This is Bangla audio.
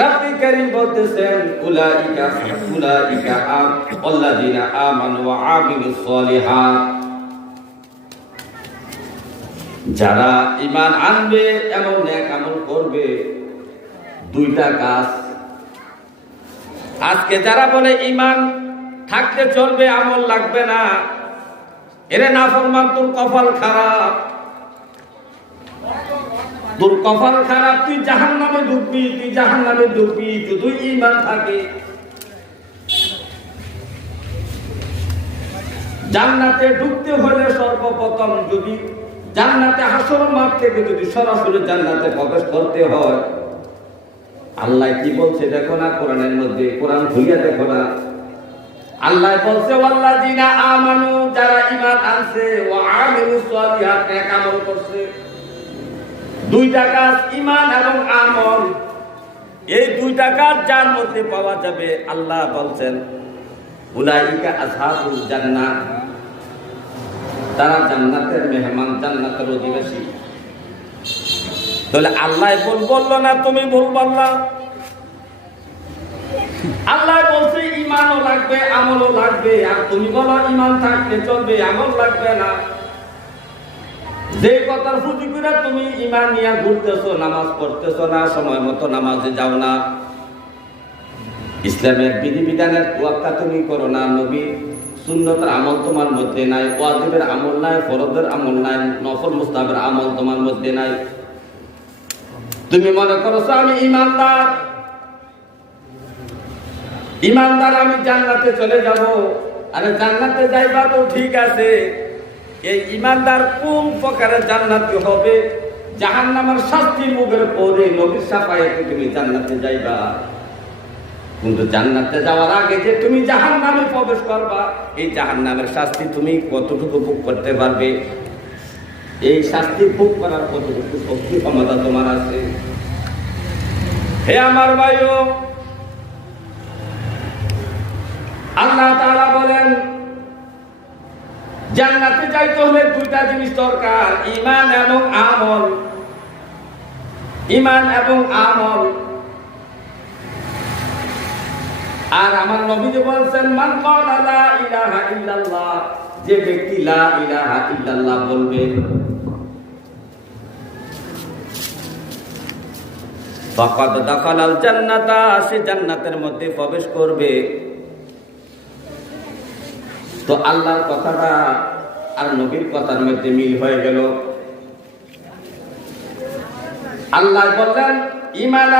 রাব্বি কারীম বলতেছেন উলাইকা আল্লাযিনা আমানু ওয়া আমিলুস সলিহাত, যারা ঈমান আনবে এবং নেক আমল করবে। দুইটা কাজ। আজকে যারা বলে ঈমান থাকতে চলবে, আমল লাগবে না, এরে নাফরমান, তোর কপাল খারাপ, তোর কপাল খারাপ, তুই জাহান্নামে ঢুকবি যদি ঈমান থাকে। জান্নাতে ঢুকতে হলে সর্বপ্রথম যদি জান্নাতে হাসর মাঠ থেকে যদি সরাসরি জান্নাতে প্রবেশ করতে হয়, আল্লাহ কি বলছে দেখো না কোরআনের মধ্যে, কোরআন খুলিয়া দেখো না। আল্লাহ বলছে ওয়াল্লাযিনা আমানু, যারা ঈমান আনছে, ওয়া আমিলুস সলিহাত, নেক আমল করছে। দুইটা কাজ, ঈমান এবং আমল, এই দুইটা কাজ যার মধ্যে পাওয়া যাবে, আল্লাহ বলছেন উলাইকা আসহাবুল জান্নাহ, তারা জান্নাতের মেহমান, জান্নাতের অধিবাসী। তাহলে আল্লাহ বললো না তুমি ভুল বললা। আল্লাহ বলছে ঈমানও লাগবে, আমলও লাগবে, আর তুমি বলো ঈমান থাকলে চলবে, আমল লাগবে না। যে কথার সুযোগ করে তুমি ঈমান নিয়ে ঘুরতেছো, নামাজ পড়তেছো না, সময় মতো নামাজে যাও না, ইসলামের বিধিবিধানের তোয়াক্কা তুমি করো না, নবীর সুন্নতের আমল তোমার মধ্যে নাই, ওয়াজিবের আমল নাই, ফরজের আমল নাই, নফল মুস্তাহাবের আমল তোমার মধ্যে নাই। তুমি মনে করছো আমি ইমানদার, আমি জান্নাতে চলে যাব। আরে জান্নাতে যাইবা তো ঠিক আছে, এই ইমানদার কোন প্রকারের জান্নাতি হবে? জাহান্নামের শাস্তি মুখের পরে নবীর শাফায়াতে তুমি জান্নাতে যাইবা। কিন্তু জান্নাতে যাওয়ার আগে যে তুমি জাহান্নামে প্রবেশ করবা, এই জাহান্নামের শাস্তি তুমি কতটুকু ভোগ করতে পারবে? এই শাস্তি ভোগ করার কতটুকু শক্তি ক্ষমতা তোমার আছে? হে আমার ভাইও, আল্লাহ তাআলা বলেন জান্নাতে যাইতে হলে দুইটা জিনিস দরকার, ঈমান এবং আমল। ঈমান এবং আমল। আর আমার নবীজি বলেন মান ক্বালা লা ইলাহা ইল্লাল্লাহ, যে ব্যক্তি লা ইলাহা ইল্লাল্লাহ বলবে, ফাকাদ দাখালাল জান্নাতা, সে জান্নাতের মধ্যে প্রবেশ করবে। তো আল্লাহর কথাটা আর নবীর কথার মধ্যে মিল হয়ে গেল। আল্লাহ বললেন ঈমান